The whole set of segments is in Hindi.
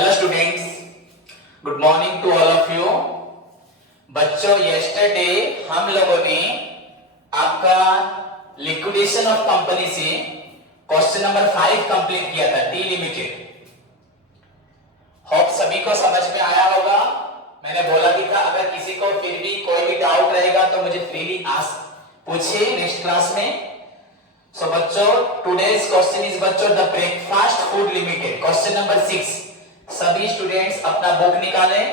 Hello students, good morning to all of you. बच्चों, यस्टरडे हम लोगों ने आपका लिक्विडेशन ऑफ कंपनी से क्वेश्चन नंबर 5 कंप्लीट किया था, टी लिमिटेड। होप सभी को समझ में आया होगा। मैंने बोला भी था अगर किसी को फिर भी कोई भी डाउट रहेगा तो मुझे फ्रीली पूछिए नेक्स्ट क्लास में। सो बच्चों, टुडेज क्वेश्चन इज बच्चों the breakfast food limited, question number 6। सभी स्टूडेंट्स अपना बुक निकालें,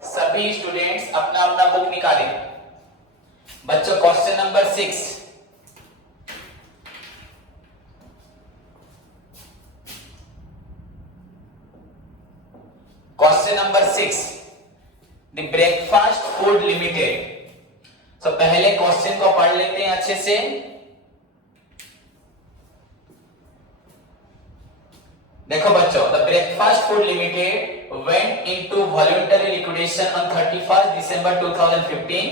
सभी स्टूडेंट्स अपना अपना बुक निकालें। बच्चों, question number 6। Question number 6, the breakfast food limited. तो पहले क्वेश्चन को पढ़ लेते हैं अच्छे से। देखो बच्चों, the breakfast food limited went into voluntary liquidation on 31st December 2015.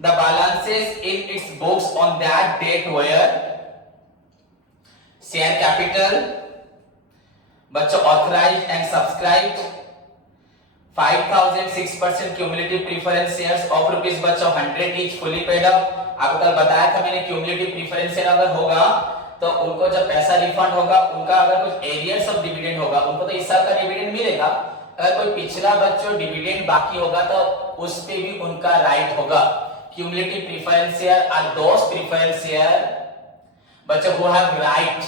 The balances in its books on that date were share capital, बच्चों authorized and subscribed 5,006% cumulative preference shares of rupees बच्चों 100 each fully paid up। आपको कल बताया था मैंने, क्यूमुलेटिव प्रीफरेंस शेयर अगर होगा तो उनको जब पैसा रिफंड होगा, उनका अगर कुछ एरियर्स ऑफ डिविडेंड होगा, उनको तो इस साल का डिविडेंड मिलेगा। अगर कोई पिछला बच्चों डिविडेंड बाकी होगा तो उस पे भी उनका राइट होगा। Cumulative preference share are those preference share बच्चों who have right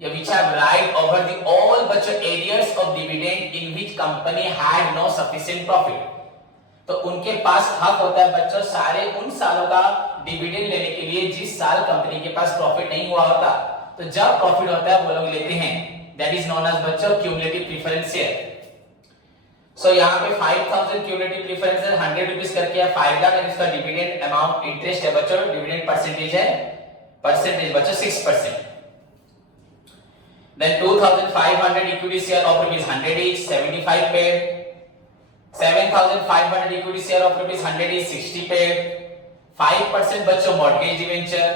which have right over the all बच्चों areas of dividend in which company had no sufficient profit। तो उनके पास हक होता है बच्चों सारे उन सालों का डिविडेंड लेने के लिए जिस साल कंपनी के पास प्रॉफिट नहीं हुआ होता। तो जब प्रॉफिट होता है वो लोग लेते हैं, दैट इज नोन एज बच्चों क्यूमुलेटिव प्रीफरेंस शेयर। सो यहाँ पे 5,000 क्यूमुलेटिव प्रीफरेंस शेयर 100 रुपीस करके है 5 लाख, और इसका डिविडेंड अमाउंट इंटरेस्ट है बच्चों, डिविडेंड परसेंटेज है बच्चों 6%। Then 2,500 equity share of rupees 100 each, 75 paid. 7,500 equity share of rupees 100 each, 60 paid. 5% बच्चों mortgage debenture,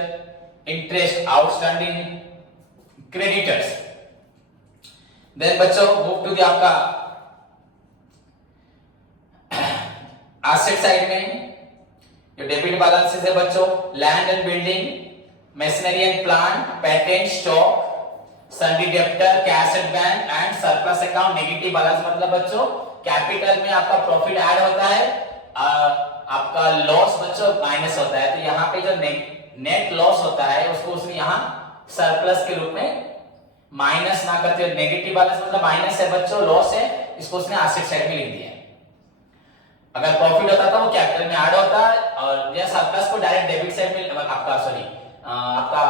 interest outstanding, creditors। Then बच्चों move to the आपका asset side में जो डेबिट बैलेंसेस है बच्चों, land and building, machinery and plant, patent, stock, sundry debtor, cash at bank and surplus account. Negative balance मतलब बच्चों कैपिटल में आपका प्रॉफिट ऐड होता है, आपका लॉस बच्चों माइनस होता है। तो यहाँ पे जो नेट लॉस होता है उसको उसने यहाँ सरप्लस के रूप में माइनस ना करते हुए, नेगेटिव बैलेंस मतलब माइनस है बच्चों, लॉस है, इसको उसने एसेट साइड में लिख दिया है। अगर प्रॉफिट होता था वो कैपिटल में ऐड होता है, और या सरप्लस को डायरेक्ट डेबिट साइड में आपका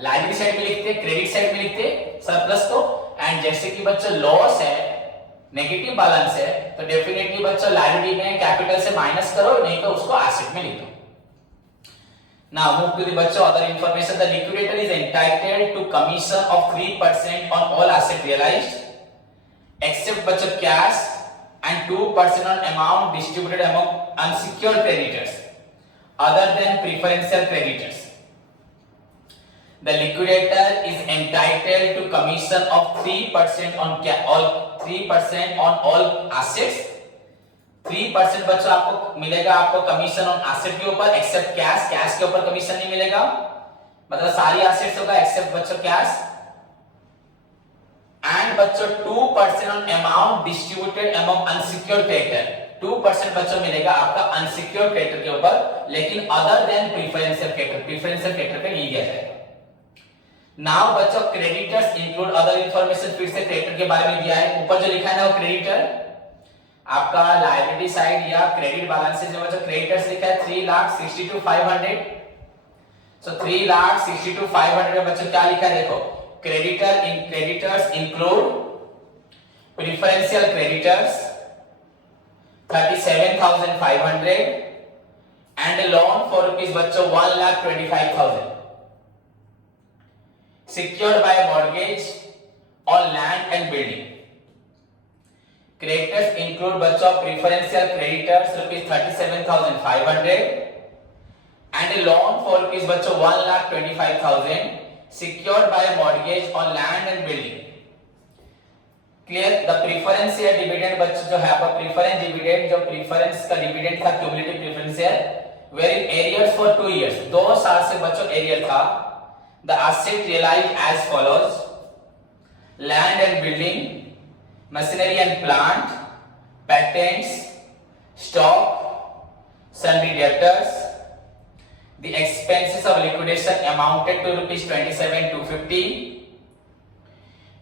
लायबिलिटी साइड में लिखते, क्रेडिट साइड में लिखते सरप्लस को। एंड जैसे कि बच्चों लॉस है, नेगेटिव बैलेंस है, तो डेफिनेटली बच्चों लायबिलिटी में कैपिटल से माइनस करो, नहीं तो उसको एसेट में लिख दो। Now move to the बच्चों other information। The liquidator is entitled to commission of 3% on all asset realized except बच्चों cash and 2% on amount distributed among unsecured creditors other than preferential creditors। The liquidator is entitled to commission of 3% on all assets। 3% बच्चों आपको मिलेगा, आपको कमीशन ऑन एसेट के ऊपर, एक्सेप्ट कैश, कैश के ऊपर कमीशन नहीं मिलेगा, मतलब सारी एसेट्स होगा एक्सेप्ट बच्चों कैश। एंड बच्चों 2% on amount distributed among unsecured creditor. 2% बच्चों मिलेगा आपका अनसिक्योर्ड क्रेडिटर के ऊपर, लेकिन अदर देन प्रीफरेंशियल क्रेडिटर पे नहीं दिया जाएगा। नाउ बच्चों क्रेडिटर्स इंक्लूड अदर इंफॉर्मेशन, फिर से क्रेडिटर के बारे में दिया है, ऊपर जो लिखा है ना वो क्रेडिटर आपका लायबिलिटी साइड या क्रेडिट बैलेंसेस में बच्चों क्रेडिटर्स लिखा है 3,62,500। सो 3,62,500 में बच्चों क्या लिखा है देखो, creditors include preferential creditors 37,500 and loan for rupees बच्चों 1,25,000 secured by mortgage on land and building। Creditors include बच्चों preferential creditors rupees 37,500 and a loan for rupees बच्चों 1,25,000 secured by a mortgage on land and building। Clear. The preference share dividend बच्चों जो है आपका प्रीफरेंस डिविडेंड, जो प्रीफरेंस का डिविडेंड था cumulative preference share were in arrears for 2 years, 2 साल से बच्चों एरियर था। The asset realise as follows, land and building, machinery and plant, patents, stock, sundry debtors. The expenses of liquidation amounted to rupees 27,250.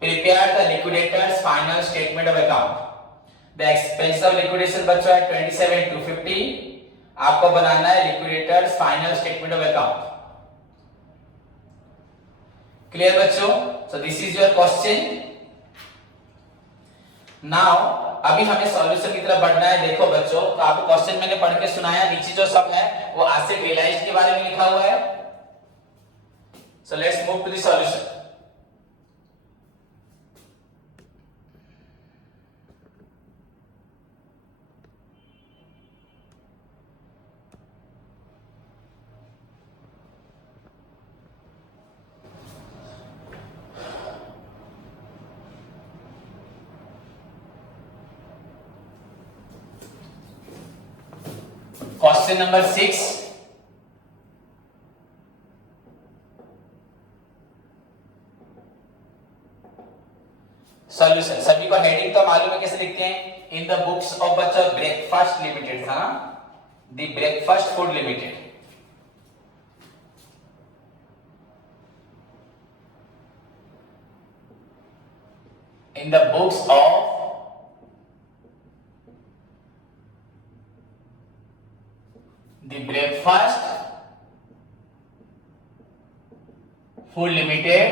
Prepare the liquidator's final statement of account. The expenses of liquidation बच्चों है 27,250. आपको बनाना है liquidator's final statement of account. Clear बच्चों? So this is your question. Now अभी हमें सॉल्यूशन की तरफ बढ़ना है। देखो बच्चों, तो आपको क्वेश्चन मैंने पढ़ के सुनाया, नीचे जो सब है वो एसेट रियलाइज्ड के बारे में लिखा हुआ है। So let's move to the solution. Question number 6, solution. सभी को हेडिंग तो मालूम है कैसे लिखते हैं। इन द बुक्स ऑफ बच्चा ब्रेकफास्ट लिमिटेड था ना, the breakfast food limited. In the books of the breakfast food limited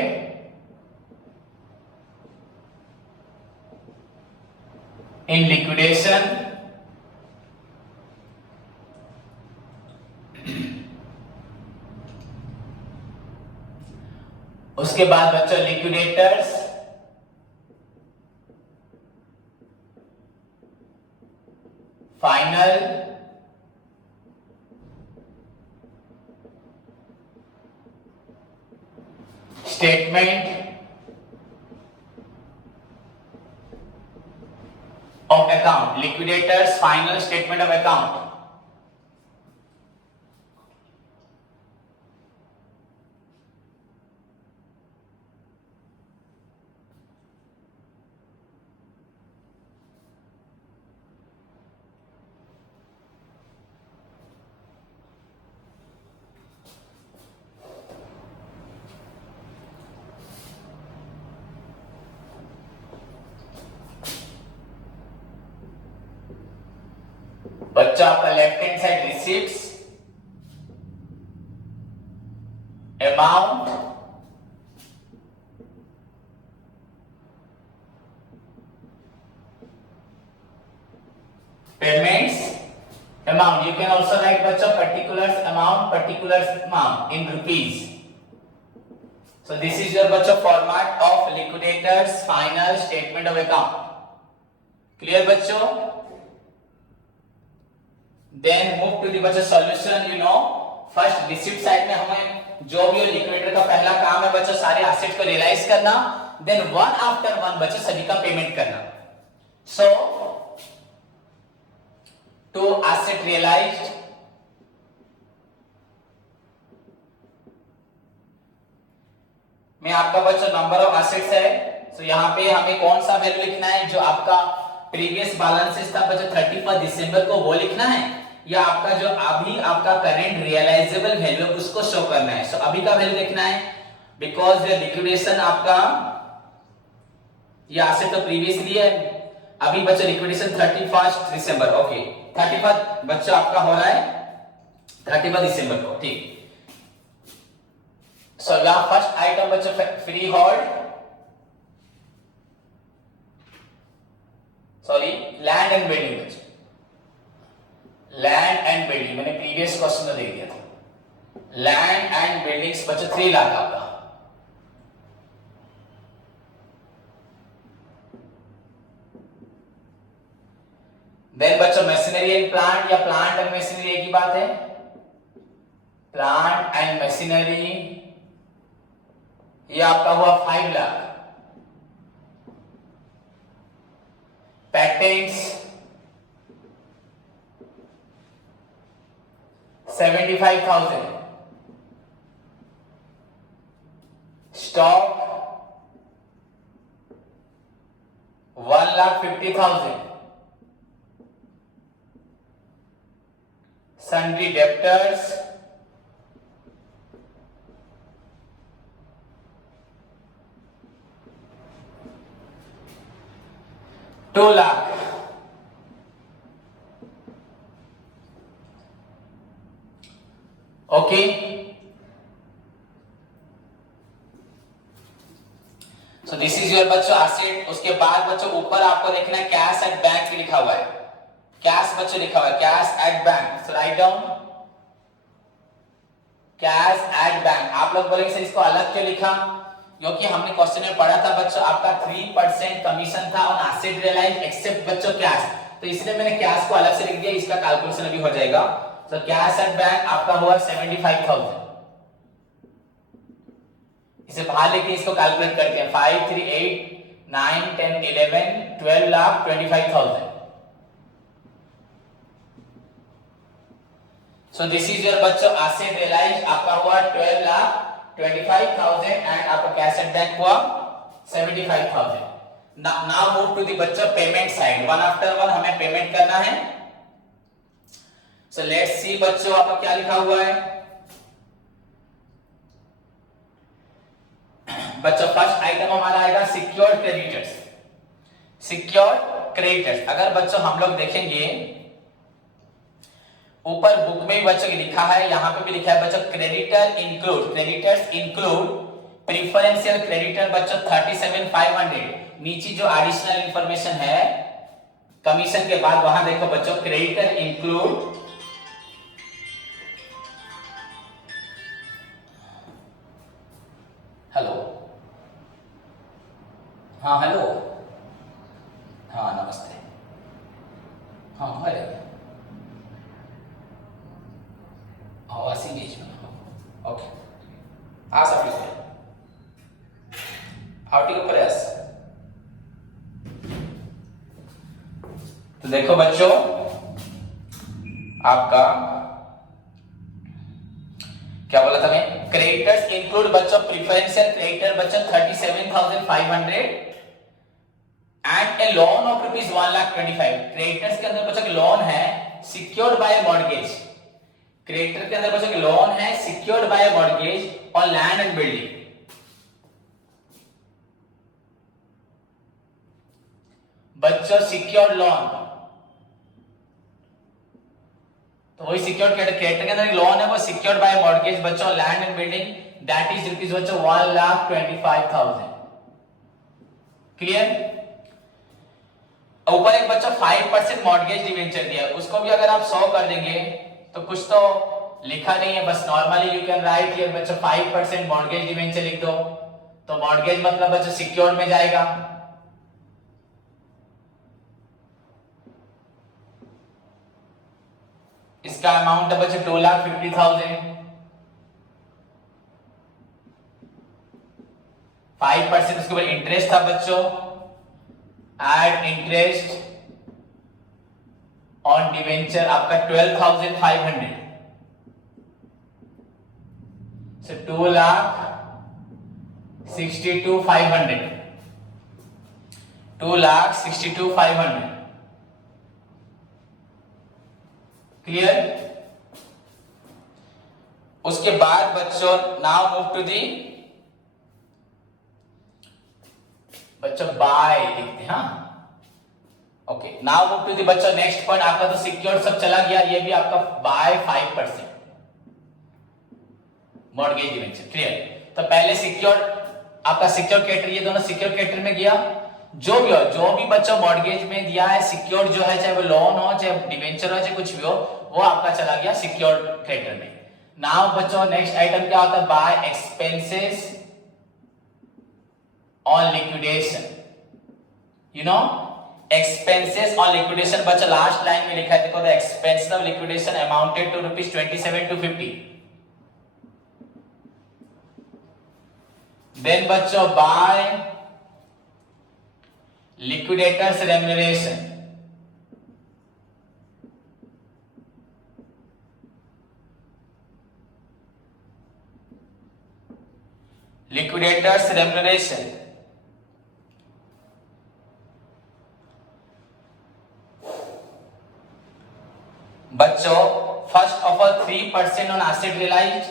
in liquidation उसके बाद बच्चों liquidators final statement of account, liquidator's final statement of account। बच्चा आपका left hand side receipts, amount, payments, amount. You can also write बच्चा particulars amount, particulars amount in rupees. So this is your बच्चा format of liquidator's final statement of account. Clear बच्चों? Then move to the बच्चा solution। You know, first receipt side में हमें जो भी लिक्विडेटर का पहला काम है बच्चा सारे एसेट को रियलाइज करना, then one after one बच्चा सभी का पेमेंट करना। So to asset realized, में आपका बच्चा नंबर ऑफ एसेट्स है। so यहाँ पे हमें कौन सा वैल्यू लिखना है, जो आपका प्रीवियस बैलेंसेस था बच्चा 31 दिसंबर को वो लिखना है, या आपका जो अभी आपका करंट रियलाइजेबल वैल्यू उसको शो करना है। सो अभी का वैल्यू देखना है, बिकॉज ये लिक्विडेशन आपका ये एसेट तो प्रीवियसली है, अभी बच्चा लिक्विडेशन 31 दिसंबर। ओके 31 बच्चा आपका हो रहा है 31 दिसंबर को, ठीक। सो यहाँ फर्स्ट आइटम बच्चा free hold, sorry land and building बच्चा, लैंड एंड बिल्डिंग मैंने प्रीवियस क्वेश्चन में दे दिया था। लैंड एंड बिल्डिंग्स बच्चा 3 लाख आपका। देन बच्चा मशीनरी एंड प्लांट, या प्लांट एंड मशीनरी एक ही बात है, प्लांट एंड मशीनरी ये आपका हुआ 5 lakh. patents 75,000, stock 1,50,000, sundry debtors 2 lakh, okay. So this is your बच्चों एसेट। उसके बाद बच्चों ऊपर आपको देखना है कैश एट बैंक लिखा हुआ है, कैश बच्चों लिखा हुआ है, cash at bank. So write down cash at bank. आप लोग बोलेंगे सर इसको अलग क्यों लिखा, क्योंकि हमने क्वेश्चन में पढ़ा था बच्चों आपका 3% कमीशन था ऑन एसेट रियलाइज एक्सेप्ट बच्चों कैश, तो इसलिए मैंने कैश को अलग से लिख दिया, इसका कैलकुलेशन अभी हो जाएगा। तो कैश एट बैंक आपका हुआ 75,000, इसे बाहर लेके इसको कैलकुलेट करते हैं। 5 3 8 9 10 11 12 लाख 25,000। सो दिस इज योर बच्चों एसेट रियलाइज आपका हुआ 12 लाख 25,000 एंड आपका कैश एट बैंक हुआ 75,000। नाउ मूव टू द बच्चों payment side, one after one हमें पेमेंट करना है। सो लेट्स सी बच्चों आपका क्या लिखा हुआ है। बच्चों फर्स्ट आइटम हमारा आएगा सिक्योर्ड क्रेडिटर्स। सिक्योर्ड क्रेडिटर्स अगर बच्चों हम लोग देखेंगे ऊपर बुक में भी बच्चों की लिखा है, यहां पे भी लिखा है बच्चों क्रेडिटर्स इंक्लूड प्रेफरेंशियल क्रेडिटर बच्चों 37,500। नीचे जो एडिशनल इंफॉर्मेशन है कमीशन के बाद वहां देखो बच्चों क्रेडिटर इंक्लूड हेलो, हाँ हेलो, हाँ नमस्ते, हाँ है आवाज engagement ओके आज आप आउटिंग प्रयास। तो देखो बच्चों आपका क्या बोला था मैं, क्रेडिटर्स इंक्लूड बच्चों प्रेफरेंशियल क्रेडिटर बच्चों 37,500 and A loan of rupees 1,25,000। Creditors के अंदर बच्चों लोन है सिक्योर्ड बाय मॉर्गेज, क्रेडिटर के अंदर बच्चों लोन है सिक्योर्ड बाय मॉर्गेज और लैंड एंड बिल्डिंग। बच्चों सिक्योर्ड लोन तो वही सिक्योर्ड क्रेडिटर के अंदर लोन है वो सिक्योर्ड बाय मॉर्गेज बच्चों land and building that is rupees बच्चों 1,25,000। क्लियर। ऊपर एक बच्चों 5% मॉर्गेज डिवेंचर दिया, उसको भी अगर आप 100 कर देंगे तो कुछ तो लिखा नहीं है, बस normally you can write here बच्चों 5% मॉर्गेज डिवेंचर लिख दो, तो मॉर्गेज मतलब बच्चों सिक्योर्ड में जाएगा। इसका अमाउंट है बच्चों 2,50,000। 5% उसके ऊपर इंटरेस्ट था बच्चों, एड इंटरेस्ट ऑन डिवेंचर आपका 12,500। सो 2,62,500, 2,62,500। क्लियर। उसके बाद बच्चों नाउ मूव टू दी बच्चों बाय लिखते हैं, हाँ okay. Now move to the बच्चों नेक्स्ट पॉइंट, आपका तो सिक्योर्ड सब चला गया, ये भी आपका बाय 5% मॉर्गेज डिवेंचर। क्लियर। तो पहले सिक्योर्ड आपका सिक्योर क्रेडिटर, ये दोनों सिक्योर क्रेडिटर में गया। जो भी हो, जो भी बच्चों मॉर्गेज में दिया है सिक्योर्ड जो है, चाहे वो लोन हो चाहे डिवेंचर हो चाहे कुछ भी हो, वो आपका चला गया सिक्योर्ड क्रेडिटर में। नाउ बच्चों नेक्स्ट आइटम क्या होता है, by expenses on liquidation. You know expenses on liquidation बच्चों लास्ट लाइन में लिखा है, देखो the expense of liquidation amounted to rupees 27,250। Then बच्चों by liquidator's remuneration, liquidator's remuneration. बच्चों first of all 3% on asset realised,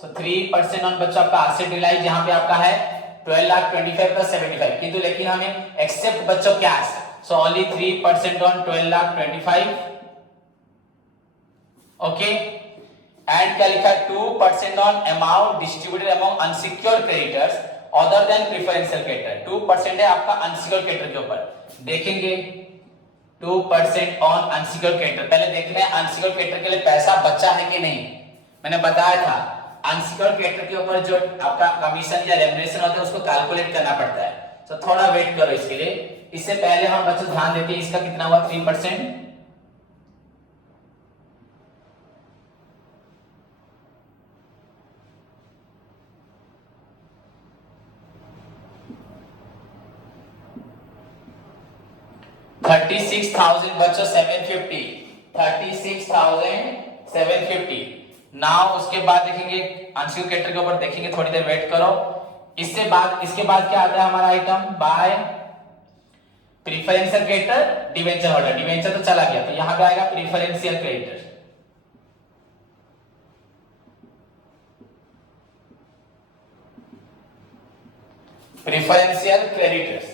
so 3% on बच्चों आपका एसेट रियलाइज्ड यहां पे आपका है 12,25,000 प्लस 75, किंतु लेकिन हमें एक्सेप्ट बच्चों cash, so only 3% on 12,25,000। Okay, and क्या लिखा है 2% on amount distributed among unsecured creditors other than preferential creditor. 2% है आपका अनसिक्योर्ड क्रेडिटर के ऊपर, देखेंगे 2% ऑन अनसिक्योर्ड क्रेडिटर। पहले देख लें अनसिक्योर्ड क्रेडिटर के लिए पैसा बचा है कि नहीं। मैंने बताया था अनसिक्योर्ड क्रेडिटर के ऊपर जो आपका कमीशन या रेम्यूनरेशन होता है उसको कैलकुलेट करना पड़ता है, तो थोड़ा वेट करो इसके लिए। इससे पहले हम बच्चों ध्यान देते हैं इसका कितना हुआ 3%। बच्चों 750, 36,750। नाउ उसके बाद देखेंगे अनसिक्योर्ड क्रेडिटर के ऊपर, देखेंगे थोड़ी देर वेट करो। इसके बाद क्या आता है हमारा item by preferential creditor debenture holder. Debenture तो चला गया, तो यहां पे आएगा preferential creditor. Preferential creditors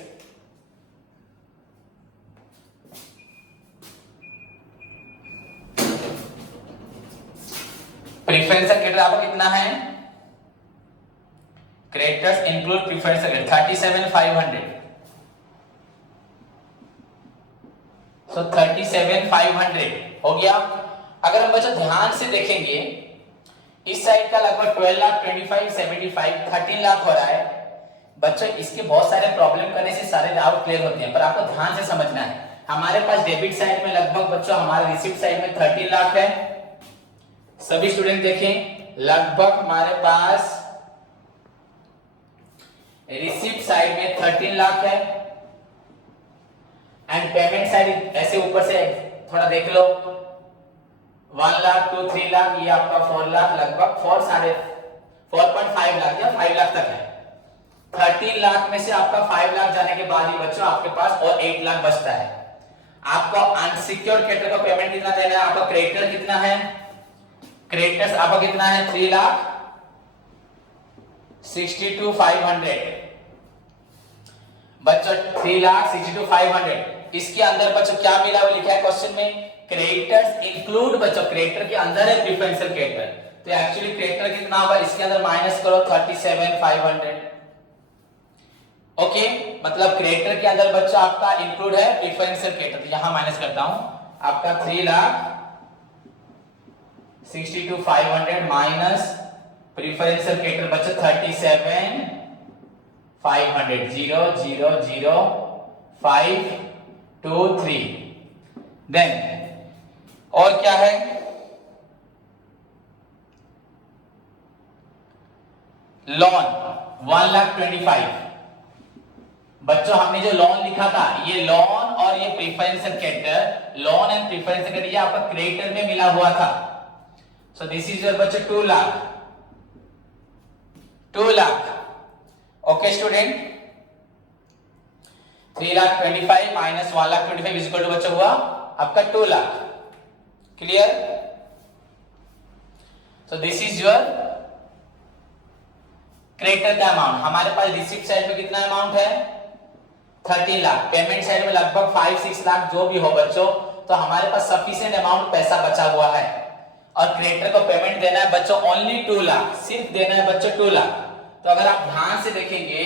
preferential creditor आपको कितना है, क्रेडिटर्स इंक्लूड प्रेफरेंशियल क्रेडिटर 37,500, सो 37,500 हो गया। अगर हम बच्चों ध्यान से देखेंगे इस साइड का लगभग 12,25,75 13 लाख हो रहा है। बच्चों इसके बहुत सारे प्रॉब्लम करने से सारे डाउट क्लियर होते हैं, पर आपको ध्यान से समझना है। हमारे पास डेबिट साइड में लगभग बच्चों हमारे रिसिप्ट साइड में 13 लाख है। सभी स्टूडेंट देखें लगभग हमारे पास रिसिप्ट साइड में 13 लाख है एंड पेमेंट साइड ऐसे ऊपर से थोड़ा देख लो 1 लाख 2 3 लाख, ये आपका 4 लाख, लगभग 4.5 लाख या 5 लाख तक है। 13 लाख में से आपका 5 लाख जाने के बाद ही बच्चों आपके पास और 8 लाख बचता है। आपको अनसिक्योर्ड क्रेडिटर का पेमेंट कितना देना है, आपका क्रेडिटर कितना है, क्रेडिटर्स आपका कितना है 3,62,500 बच्चों 3,62,500। इसके अंदर बच्चों क्या मिला वो लिखा है क्वेश्चन में, क्रेडिटर्स इंक्लूड बच्चों क्रेडिटर के अंदर है प्रेफरेंशियल क्रेडिटर, तो एक्चुअली क्रेडिटर कितना होगा इसके अंदर माइनस करो 37,500। ओके, मतलब क्रेडिटर के अंदर बच्चों आपका इंक्लूड है प्रेफरेंशियल क्रेडिटर, तो यहां माइनस करता हूं आपका 3,62,500 माइनस प्रेफरेंशियल क्रेडिटर बच्चों 37,500 0 0 0 5 2 3। देन और क्या है, लोन 1,25,000 बच्चों हमने जो लोन लिखा था ये लोन और ये preferential creditor, loan and preferential creditor ये आपका क्रेडिटर में मिला हुआ था। सो दिस इज योर बच्चों 2 lakh 2 lakh. Okay student, 3,25,000 minus 1,25,000 is equal to बच्चों हुआ आपका 2 lakh. Clear? So this is your creditor का अमाउंट। हमारे पास रिसिप्ट साइड में कितना अमाउंट है 13 लाख, पेमेंट साइड में लगभग 5-6 लाख जो भी हो बच्चों, तो हमारे पास सफिशिएंट अमाउंट पैसा बचा हुआ है और क्रेडिटर को पेमेंट देना है बच्चों ओनली 2 लाख, सिर्फ देना है बच्चों 2 लाख। तो अगर आप ध्यान से देखेंगे,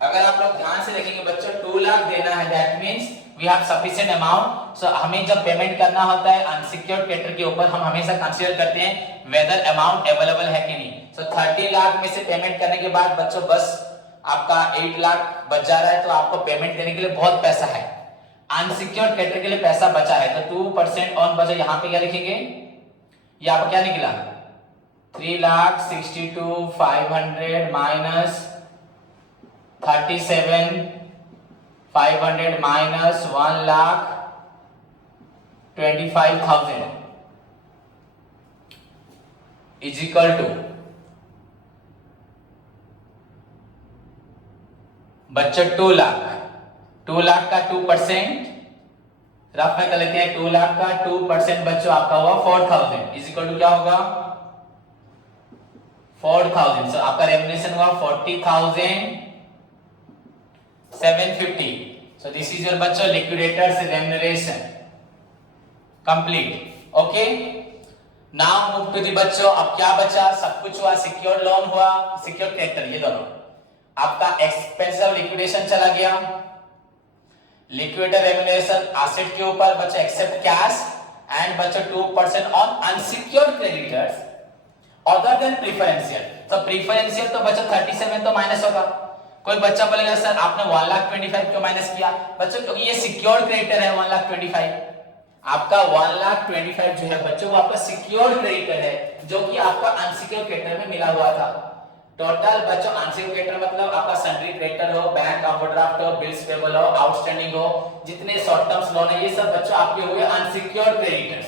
अगर आप लोग ध्यान से देखेंगे बच्चों 2 लाख देना है, that means we have sufficient amount. So हमें जब पेमेंट करना होता है अनसिक्योर्ड क्रेडिटर के ऊपर हम हमेशा कंसीडर करते हैं वेदर अमाउंट अवेलेबल है कि नहीं। सो 30 लाख में से पेमेंट करने के बाद बच्चों बस आपका 8 लाख बच जा रहा है, तो आपको पेमेंट देने के लिए बहुत पैसा है। अनसिक्योर्ड क्रेडिटर के लिए पैसा बचा है, तो 2% ऑन बचा। यहां पे क्या लिखेंगे, यहां पर क्या निकला 3,62,500 minus 37,500 minus 1,25,000 is equal to बच्चों 2 लाख। 2 लाख का 2% रफ में कर लेते हैं। 2 लाख का 2% बच्चों आपका हुआ 4,000 इज इक्वल टू क्या होगा 4,000। सो आपका रेम्युनरेशन हुआ 40,750। सो दिस इज योर बच्चों liquidators remuneration complete. Okay, now move to the बच्चों। अब क्या बचा, सब कुछ हुआ, सिक्योर्ड लोन हुआ, सिक्योर्ड कैपिटल, ये दोनों। आपका एक्सपेंस ऑफ लिक्विडेशन चला गया, लिक्विडेटर रेम्युनरेशन एसेट के ऊपर बच्चों एक्सेप्ट कैश एंड बच्चों 2% on unsecured creditors other than preferential. तो प्रेफरेंशियल तो बच्चों 37 तो माइनस होगा। कोई बच्चा बोलेगा सर आपने 1,25,000 क्यों माइनस किया? बच्चों क्योंकि ये सिक्योर्ड क्रेडिटर है 1,25,000। आपका 1,25,000 जो है बच्चों वो आपका सिक्योर्ड क्रेडिटर है जो कि आपका अनसिक्योर्ड क्रेडिटर में मिला हुआ था। टोटल बच्चों अनसिक्योर्ड क्रेडिटर मतलब आपका सन्ड्री क्रेडिटर हो, बैंक ओवरड्राफ्ट हो, बिल्स पेबल हो, आउटस्टैंडिंग हो, जितने शॉर्ट टर्म्स लोन है ये सब बच्चों आपके हुए अनसिक्योर्ड क्रेडिटर्स।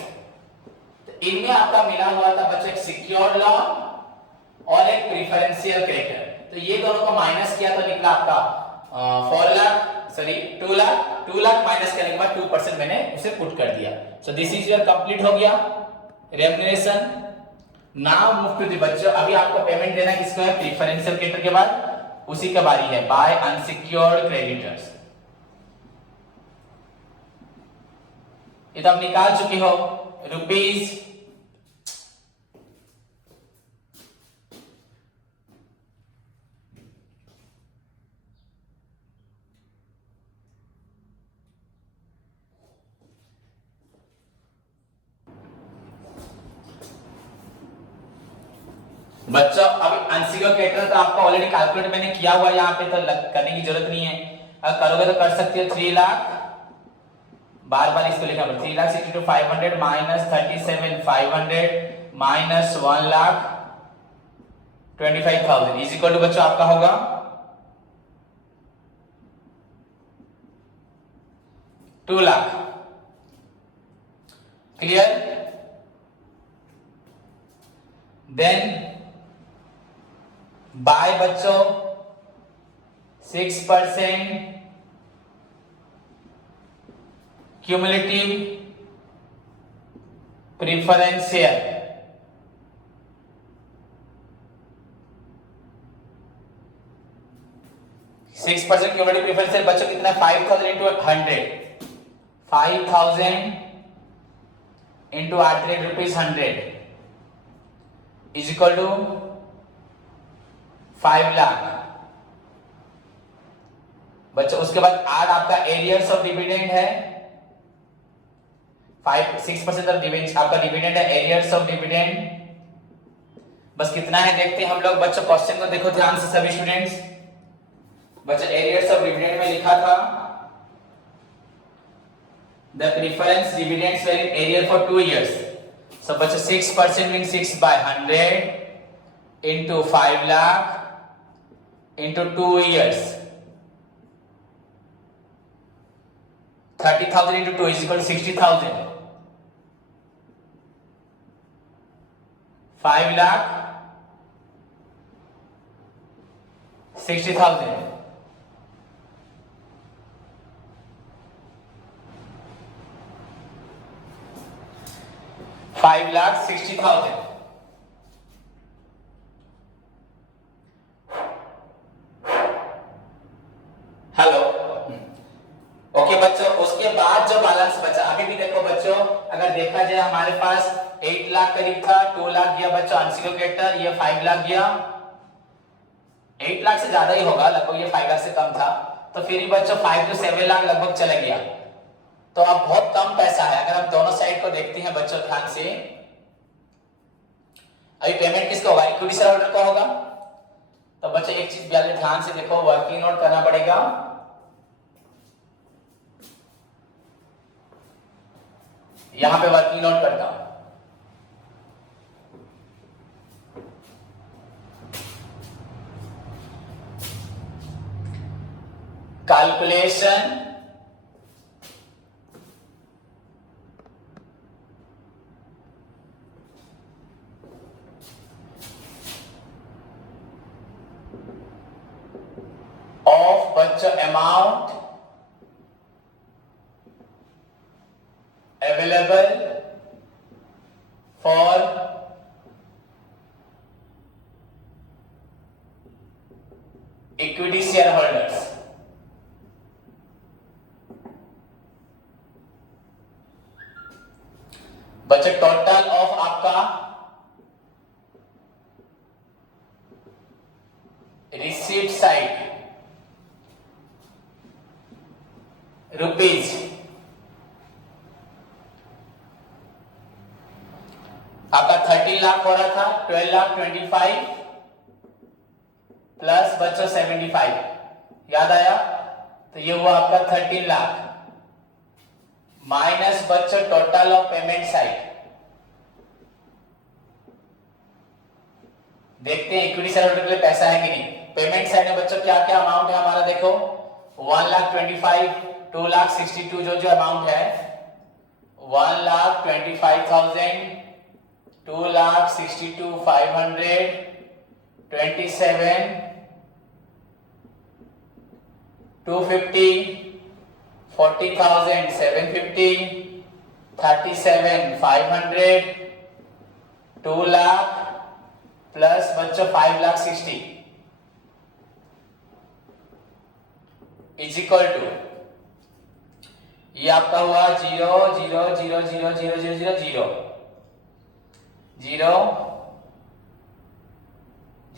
इनमें आपका मिला हुआ था बच्चों एक सिक्योर्ड लोन और एक प्रेफरेंशियल क्रेडिटर। तो ये दोनों को माइनस किया तो निकला आपका 2 लाख माइनस करने के बाद 2% मैंने उसे पुट कर दिया। So this is your complete हो गया remuneration. Now move to the बच्चों। अभी आपको पेमेंट देना किसको है? प्रेफरेंशियल क्रेडिटर के बाद उसी का बारी है बाय अनसिक्योर्ड क्रेडिटर्स। ये तो आप निकाल चुके हो रुपीज बच्चों। अभी अनसिक्योर्ड क्रेडिटर तो आपको ऑलरेडी कैलकुलेट मैंने किया हुआ यहाँ पे, तो करने की जरूरत नहीं है। अगर करोगे तो कर सकते हो 3 लाख, बार बार इसको लिखा पड़ता है। 3,62,500 minus 37,500 minus 1,25,000 is equal to बच्चों आपका होगा 2 लाख। क्लियर? देन बाय बच्चों 6% क्यूमुलेटिव प्रेफरेंशियल। क्यूमुलेटिव प्रेफरेंशियल बच्चों कितना? 5,000 into 100, 5,000 into ₹100 is equal to 5 lakh बच्चों। उसके बाद आज आपका एरियर्स ऑफ डिविडेंड है 6% ऑफ डिविडेंड आपका डिविडेंड है, एरियर्स ऑफ डिविडेंड बस कितना है देखते हैं हम लोग बच्चों। क्वेश्चन को देखो ध्यान से सभी स्टूडेंट्स। बच्चों एरियर्स ऑफ डिविडेंड में लिखा था the preference dividends were in arrear for 2 years। So बच्चों 6% mean 6/100 into 5 lakh into 2 years, 30,000 into 2 is equal to 60,000। 5 lakh 60,000। 5,60,000। Hello okay बच्चों। उसके बाद जो बैलेंस बचा अभी भी देखो बच्चों, अगर देखा जाए हमारे पास 8 लाख करीब था, 2 लाख गया बच्चों अनसिक्योर्ड क्रेडिटर, ये 5 लाख गया। 8 लाख से ज्यादा ही होगा लगभग, ये 5 लाख से कम था। तो फिर भी बच्चों 5 to 7 लाख लगभग चला गया। तो अब बहुत कम पैसा है। अगर हम दोनों साइड को देखते हैं बच्चों ध्यान से, अभी पेमेंट किसको होगा? इक्विटी शेयर होल्डर को होगा। तो बच्चों एक चीज ध्यान से देखो, वर्किंग नोट करना पड़ेगा। यहां पे वर्किंग नोट करता हूं। calculation of बच्चों amount available for equity shareholders. बच्चों टोटल ऑफ आपका रिसीट साइड रुपीज आपका 13 लाख हो रहा था, 12 लाख 25 प्लस बच्चों 75, याद आया? तो ये हुआ आपका 13 लाख माइनस बच्चों टोटल ऑफ पेमेंट साइड। देखते हैं इक्विटी शेयरहोल्डर के लिए पैसा है कि नहीं। पेमेंट साइड में बच्चों क्या क्या अमाउंट है हमारा, देखो 1,25,000, 2,62,000 जो अमाउंट है 1,25,000, 2,62,500, 27, 250, 40,000, 750, 37, 500, 2 लाख प्लस बच्चों 5,60,000 इज इक्वल टू, ये आपका हुआ 0 0 0 0 0 0 0 0 0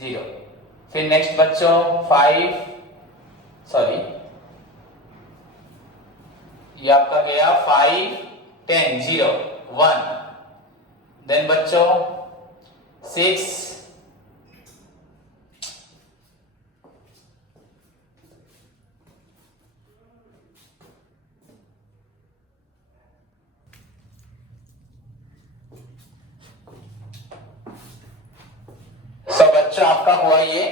0। फिर नेक्स्ट बच्चों 5, सॉरी ये आपका गया 5 10 0 1। देन बच्चों 6 बच्चों आपका हुआ ये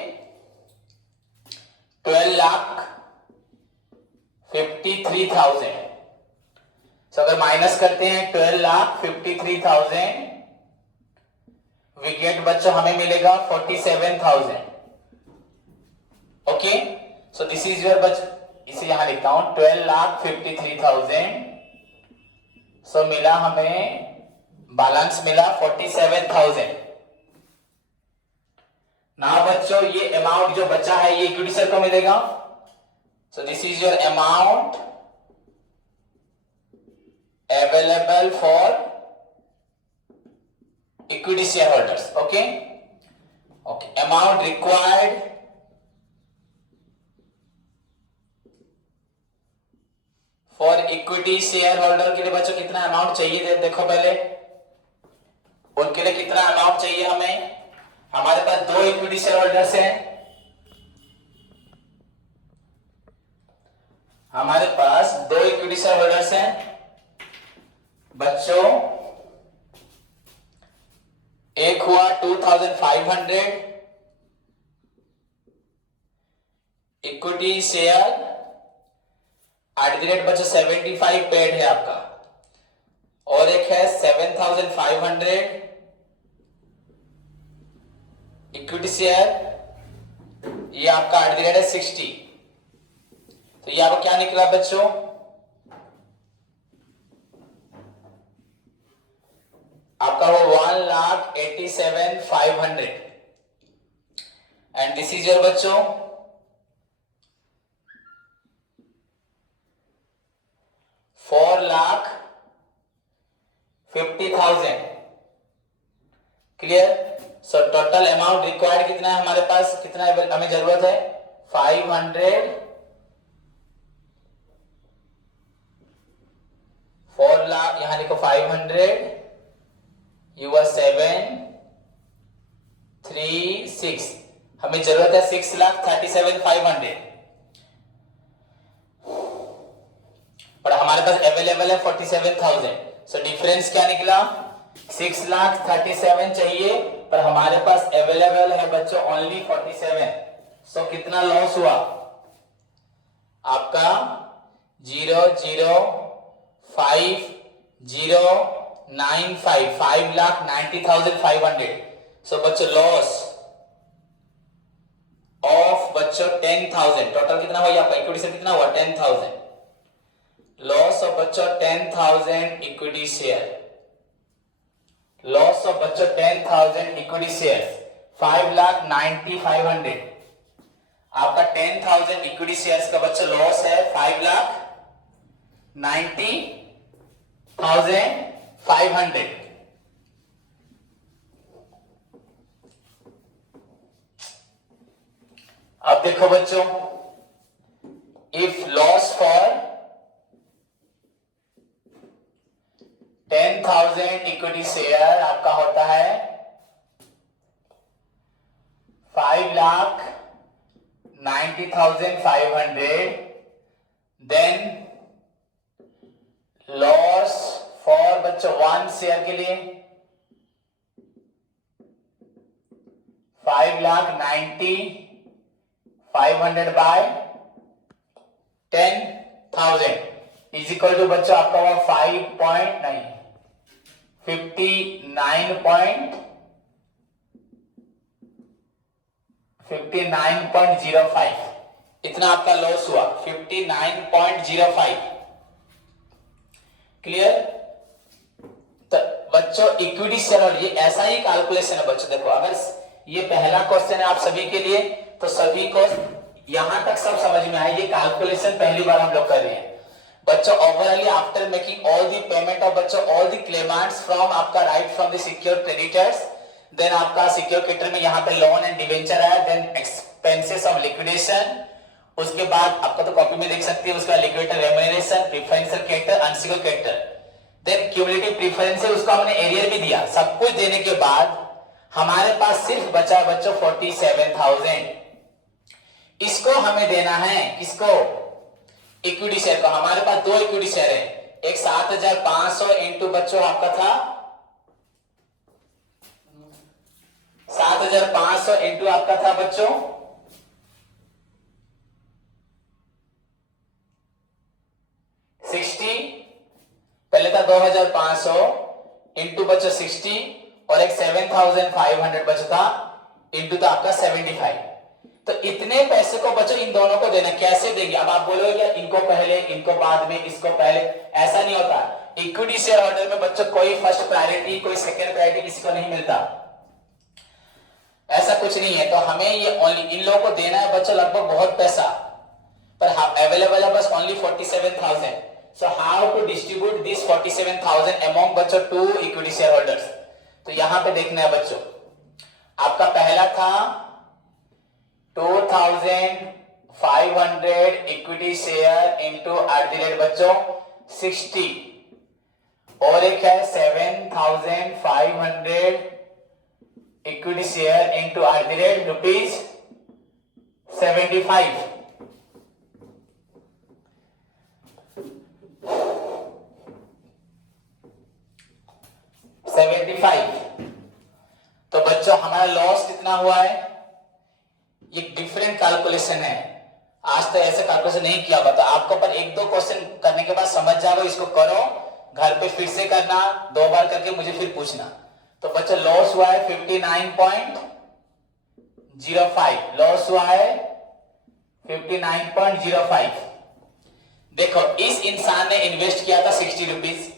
12,53,000। अगर माइनस करते हैं 12,53,000 वी गेट बच्चों हमें मिलेगा 47,000। Okay, so this is your बच्चों, इसे यहां लिखता हूं 12,53,000। सो मिला हमें बैलेंस मिला 47,000। ना बच्चों ये अमाउंट जो बचा है ये इक्विटी शेयर को मिलेगा। सो this is your amount available for equity share holders. Okay okay, amount required for equity share holder के लिए बच्चों कितना अमाउंट चाहिए, देखो पहले उनके लिए कितना अमाउंट चाहिए हमें। हमारे पास 2 इक्विटी शेयर होल्डर्स हैं, हमारे पास 2 इक्विटी शेयर होल्डर्स हैं बच्चों। एक हुआ 2,500 equity share at the rate बच्चों 75 पेड है आपका, और एक है 7,500 इक्विटी शेयर, ये आपका एट द रेट है 60। तो ये आपको क्या निकला बच्चों, आपका वो 1,87,500 एंड दिस इज योर बच्चों 4,50,000। Clear? So total amount required कितना है हमारे पास, कितना हमें जरूरत है 500, 4 लाख, यहां लिखो 500, यू 736, हमें जरूरत है 6,37,500, पर हमारे पास अवेलेबल है 47,000। सो डिफरेंस क्या निकला, 6,37,000 चाहिए पर हमारे पास अवेलेबल है बच्चों ओनली 47। सो कितना लॉस हुआ, आपका 00505 5,90,500। सो बच्चों लॉस ऑफ बच्चों 10,000, टोटल कितना हुआ आपका इक्विटी शेयर कितना हुआ 10,000। लॉस ऑफ बच्चों 10,000 इक्विटी शेयर, लॉस ऑफ बच्चों 10,000 इक्विटी शेयर 5,90,500। आपका 10,000 इक्विटी शेयर्स का बच्चों लॉस है 5,90,500। अब देखो बच्चों, if loss for 10,000 equity share आपका होता है 5,90,500, देन लॉस फॉर बच्चों 1 शेयर के लिए 5,90,500 बाय 10,000 इज इक्वल टू बच्चों आपका हुआ 59.05। इतना आपका लॉस हुआ 59.05। क्लियर? तो बच्चों इक्विटी शेयर, और ये ऐसा ही कैलकुलेशन है बच्चों। देखो अगर ये पहला क्वेश्चन है आप सभी के लिए, तो सभी को यहां तक सब समझ में आए। ये कैलकुलेशन पहली बार हम लोग कर रहे हैं बच्चों। Overally after making all the payment of बच्चों ऑल द क्लेमेंट्स फ्रॉम आपका right from the secure creditors, then आपका सिक्योर क्रेडिटर में यहाँ पे लोन एंड डिवेंचर है, देन एक्सपेंसेस ऑफ लिक्विडेशन, उसके बाद आपका तो कॉपी में देख सकते हैं, उसका liquidator remuneration, preferential creditor, unsecured creditor, then cumulative preference है, उसको हमने एरियर भी दिया। सब कुछ देने के बाद हमारे पास सिर्फ बचा बच्चों 47,000। इसको हमें देना है, किसको? इक्विटी शेयर को। हमारे पास दो इक्विटी शेयर है, एक 7,500 इंटू बच्चों आपका था 7,500 इंटू आपका था बच्चों 60, पहले था 2,500 इंटू बच्चों 60, और एक 7,500 बचता इंटू था आपका 75। तो इतने पैसे को बच्चों इन दोनों को देना। कैसे देंगे? अब आप बोलोगे क्या इनको पहले इनको बाद में इसको पहले, ऐसा नहीं होता। इक्विटी शेयर होल्डर में बच्चों कोई फर्स्ट प्रायोरिटी कोई सेकंड प्रायोरिटी किसी को नहीं मिलता, ऐसा कुछ नहीं है। तो हमें ये ओनली इन लोगों को देना है बच्चों लगभग बहुत पैसा, पर अवेलेबल है बस only 47,000। So how to distribute this 47,000 among बच्चों टू इक्विटी शेयर होल्डर्स? तो यहां पे देखना है बच्चों, आपका पहला था 2,500 इक्विटी शेयर इंटू बच्चों 60, और एक है 7,500 इक्विटी शेयर इंटू रुपीज 75। तो बच्चों हमारा लॉस कितना हुआ है? ये डिफरेंट कैलकुलेशन है, आज तक ऐसे कैलकुलेशन नहीं किया होगा। तो आपको पर एक दो क्वेश्चन करने के बाद समझ जाओगे, इसको करो घर पे फिर से करना, 2 बार करके मुझे फिर पूछना। तो बच्चों लॉस हुआ है 59.05, लॉस हुआ है 59.05। देखो इस इंसान ने इन्वेस्ट किया था 60 रुपीज,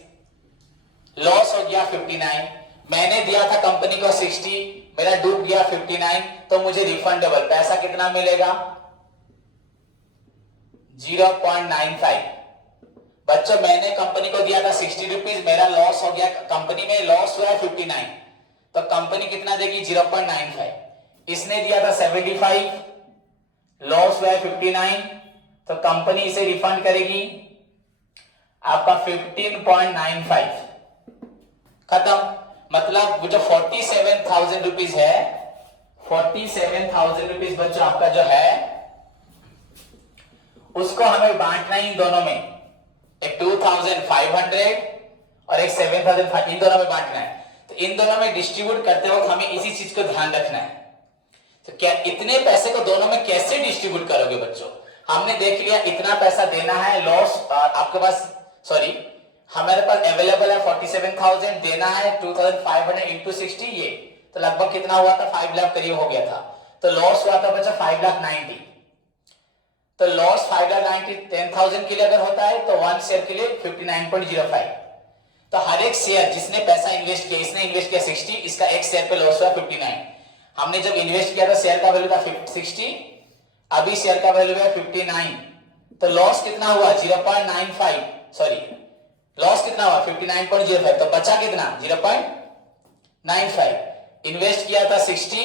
लॉस हो गया 59, मैंने दिया था कंपनी को 60, मेरा डूब गया 59, तो मुझे रिफंडेबल पैसा कितना मिलेगा? 0.95। बच्चों मैंने कंपनी को दिया था 60 रुपीज, मेरा लॉस हो गया, कंपनी में लॉस हुआ है 59, तो कंपनी कितना देगी? 0.95। इसने दिया था 75, लॉस हुआ है 59, तो कंपनी इसे रिफंड करेगी आपका 15.95। खत्म। मतलब वो जो 47,000 रुपीज है, 47,000 रुपीज बच्चों आपका जो है उसको हमें बांटना है इन दोनों में, एक 2,500 और एक 7,500, इन दोनों में बांटना है। तो इन दोनों में डिस्ट्रीब्यूट करते वक्त हमें इसी चीज को ध्यान रखना है। तो क्या इतने पैसे को दोनों में कैसे डिस्ट्रीब्यूट करोगे बच्चों? हमने देख लिया इतना पैसा देना है लॉस आपके पास, सॉरी हमारे पास अवेलेबल है 47,000, देना है 2,500 इंटू 60, ये तो लगभग कितना हुआ था 5 लाख करीब हो गया था। तो लॉस हुआ था बच्चा 5,90,000। तो लॉस 5,90,000 10,000 के लिए अगर होता है तो 1 शेयर के लिए 59.05। तो हर एक शेयर जिसने पैसा इन्वेस्ट किया, इसने इन्वेस्ट किया 60, इसका एक शेयर पे लॉस हुआ 59। हमने जब इन्वेस्ट किया था शेयर का वैल्यू था 60, अभी शेयर का वैल्यू है 59। तो लॉस कितना हुआ 0.95, सॉरी लॉस कितना हुआ 59.05। तो बचा कितना 0.95। इन्वेस्ट किया था 60,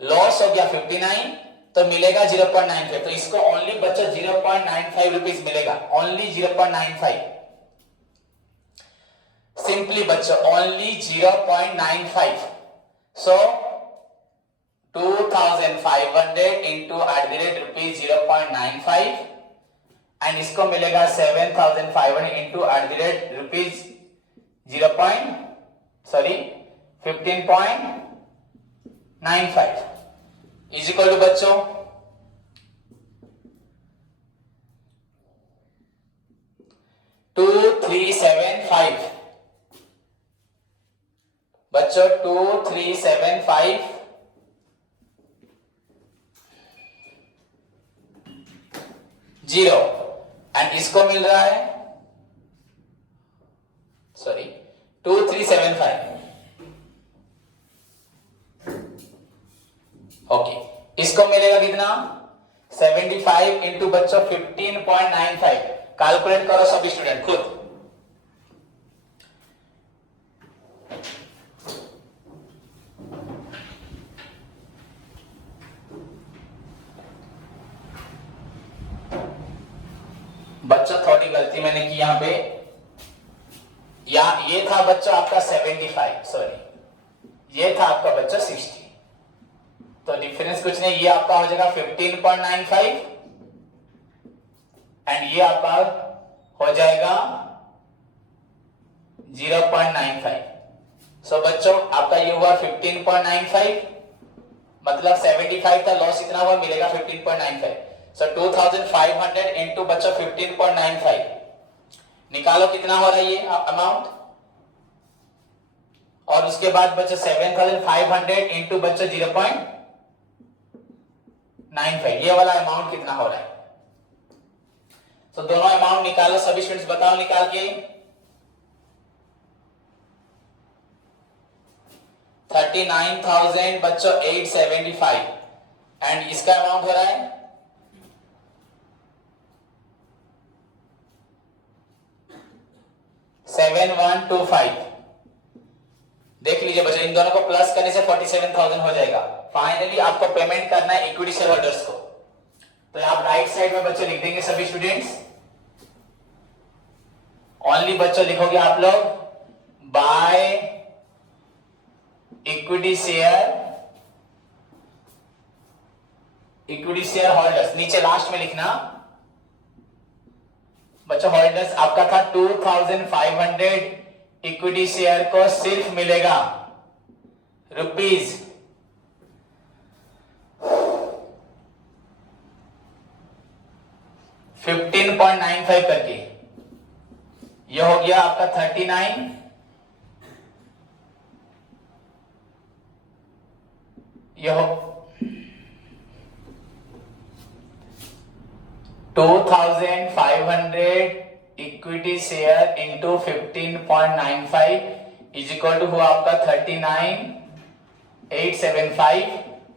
लॉस हो गया 59, तो मिलेगा 0.95। तो इसको ओनली बच्चा 0.95 रुपीज मिलेगा, ओनली 0.95। सिंपली बच्चों only 0.95। So 2,500 into @rupees 0.95 and इसको मिलेगा 7,500 into @rupees 15.95 is equal to बच्चों 2375। बच्चों 2375 0 एंड इसको मिल रहा है, सॉरी 2375। ओके, इसको मिलेगा कितना 75 इंटू बच्चों 15.95। कैलकुलेट करो सभी स्टूडेंट खुद। बच्चों थोड़ी गलती मैंने की यहां पे, या ये था बच्चों आपका 75, सॉरी ये था आपका बच्चों 60। तो डिफरेंस कुछ नहीं, ये आपका हो जाएगा 15.95 एंड ये आपका हो जाएगा 0.95। सो बच्चों आपका ये हुआ 15.95, मतलब 75 था लॉस, इतना हुआ मिलेगा 15.95। सो 2,500 इंटू बच्चों 15.95 निकालो कितना हो रहा है ये अमाउंट, और उसके बाद बच्चों 7,500 इंटू बच्चों 0.95 ये वाला अमाउंट कितना हो रहा है। तो दोनों अमाउंट निकालो सभी स्टूडेंट्स, बताओ निकाल के। 39,000 बच्चों 875 एंड इसका अमाउंट हो रहा है 7,125। देख लीजिए बच्चों, इन दोनों को प्लस करने से 47,000 हो जाएगा। फाइनली आपको पेमेंट करना है इक्विटी शेयर होल्डर्स को। तो आप राइट साइड में बच्चों लिख देंगे सभी स्टूडेंट्स, ओनली बच्चों लिखोगे आप लोग बाय इक्विटी शेयर होल्डर्स, नीचे लास्ट में लिखना बच्चों होल्डर्स आपका था 2,500, इक्विटी शेयर को सिर्फ मिलेगा रुपीज 15.95 करके, यह हो गया आपका 39, यह 2,500 equity share into 15.95 is equal to हुआ आपका 39,875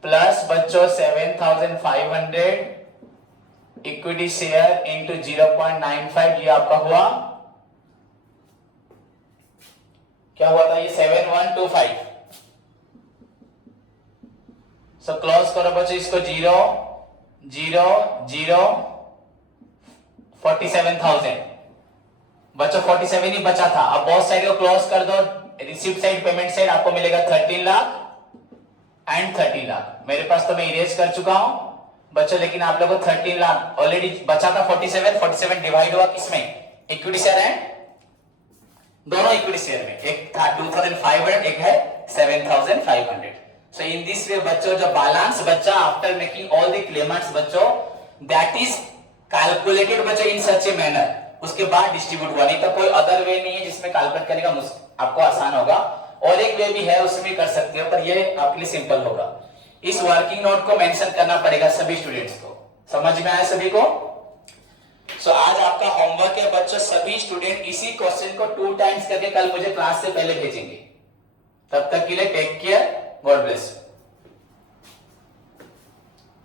प्लस बच्चों 7,500 इक्विटी शेयर इंटू 0.95, ये आपका हुआ क्या हुआ था ये 7,125। सो क्लोज करो बच्चों इसको 0 0 0 47,000 बच्चों 47 ही बचा था। अब बोथ साइड को क्लोज कर दो, रिसीव्ड साइड पेमेंट साइड आपको मिलेगा 13 लाख एंड 13 लाख। मेरे पास तो मैं इरेज कर चुका हूं बच्चों, लेकिन आप लोगों को 13 लाख ऑलरेडी बचा था। 47 डिवाइड हुआ किसमें, इक्विटी शेयर है, दोनों इक्विटी शेयर में, एक था 2,500 एक है 7,500। सो इन दिस वे बच्चों जो बैलेंस बच्चा after making all the Clements बच्चों दैट इज कैलकुलेटेड बच्चों इन सच ए मैनर, उसके बाद डिस्ट्रीब्यूट हुआ, नहीं तो कोई अदर वे नहीं है जिसमें कैलकुलेट करने का आपको आसान होगा, और एक वे भी है उसमें भी कर सकते हो, पर ये आपके लिए सिंपल होगा। इस वर्किंग नोट को मेंशन करना पड़ेगा सभी स्टूडेंट्स को। समझ में आया सभी को? सो आज आपका होमवर्क है बच्चों, सभी स्टूडेंट इसी क्वेश्चन को 2 टाइम्स करके कल मुझे क्लास से पहले भेजेंगे। तब तक के लिए टेक केयर, गॉड ब्लेस।